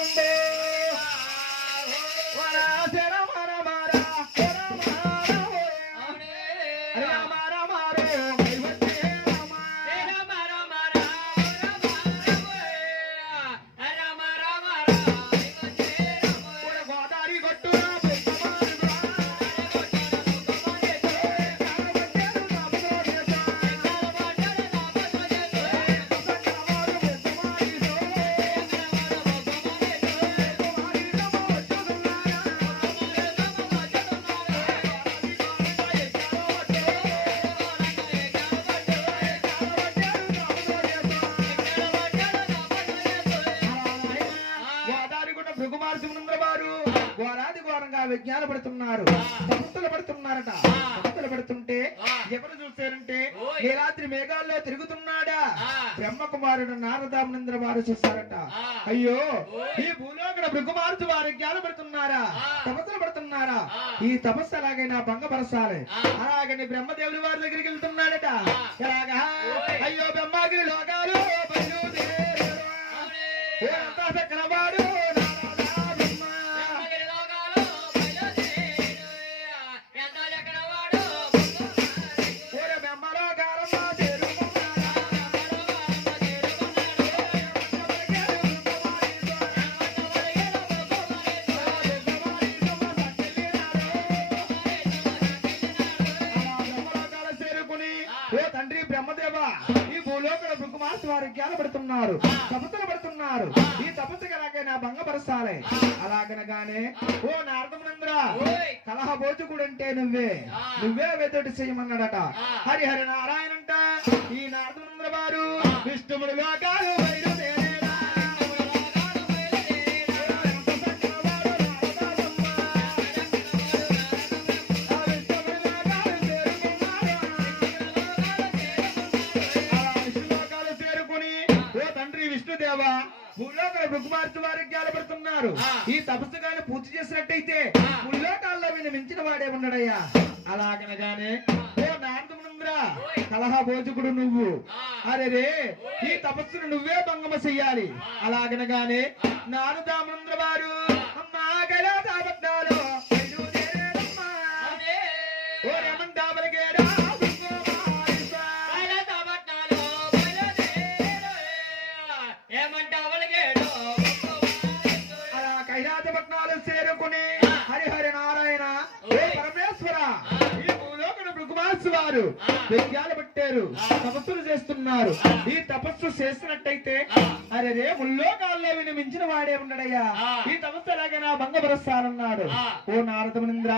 ಮುಂದೆ సింహేంద్ర వారు ఘోరాది ఘోరంగా విజ్ఞాన పడుతున్నారు. తపస్సులు పడుతున్నారట. తపస్సులు పడుతుంటే ఎవరు చూశారంటే నీలాద్రి మేఘాల్లో తిరుగుతున్నాడా? బ్రహ్మకుమారుడు నారదామనేంద్ర వారు చూస్తారట అయ్యో ఈ భూలోకడ భృగుమారుడు వారు జ్ఞానం పడుతున్నారా? తపస్సులు పడుతున్నారా? ఈ తపస్సు ఎలాగైనా భంగపరచాలి. అలాగని బ్రహ్మదేవుని వారి దగ్గరికి వెళ్తున్నాడట. ఎలాగా? ఓ తండ్రి బ్రహ్మదేవ ఈ భూలోకల భృగుమాసి వారు జ్ఞానపడుతున్నారు తపస్సులు పడుతున్నారు. ఈ తపస్సుకి ఎలాగైనా భంగపరచాలి. అలాగనగానే ఓ నారదమునంద్ర కలహ బోచుకుడు అంటే నువ్వే నువ్వే వెతటి చేయమన్నాడట. హరి హరి నారాయణ అంట ఈ నారదమునంద్ర వారు విష్ణుముడు లోకాలు విష్ణుదేవ భూలోకాల భృగుమార్చి వారికి జ్ఞానపడుతున్నారు. ఈ తపస్సు గాని పూర్తి చేసినట్టయితే భూలోకాల్లో వీళ్ళు మించిన వాడే ఉన్నాడయ్యా. అలాగనగానే ఓ నారదమునంద్ర కలహ భోజకుడు నువ్వు. అరే రే ఈ తపస్సును నువ్వే భంగమ చెయ్యాలి. అలాగనగానే నారదామునంద్ర కైలాసపట్నాలు చేరుకుని హరిహరి నారాయణ పరమేశ్వర ఈ భూలోకను భృగుమాసు వారు యజ్ఞాలు పెట్టారు తపస్సులు చేస్తున్నారు. ఈ తపస్సు చేసినట్టయితే అరే రే ముల్లోకాల్లో విని మించిన వాడే ఉన్నాడయ్యా ఈ తపస్సు ఎలాగైనా భంగపరుస్తానన్నాడు. ఓ నారదమునింద్ర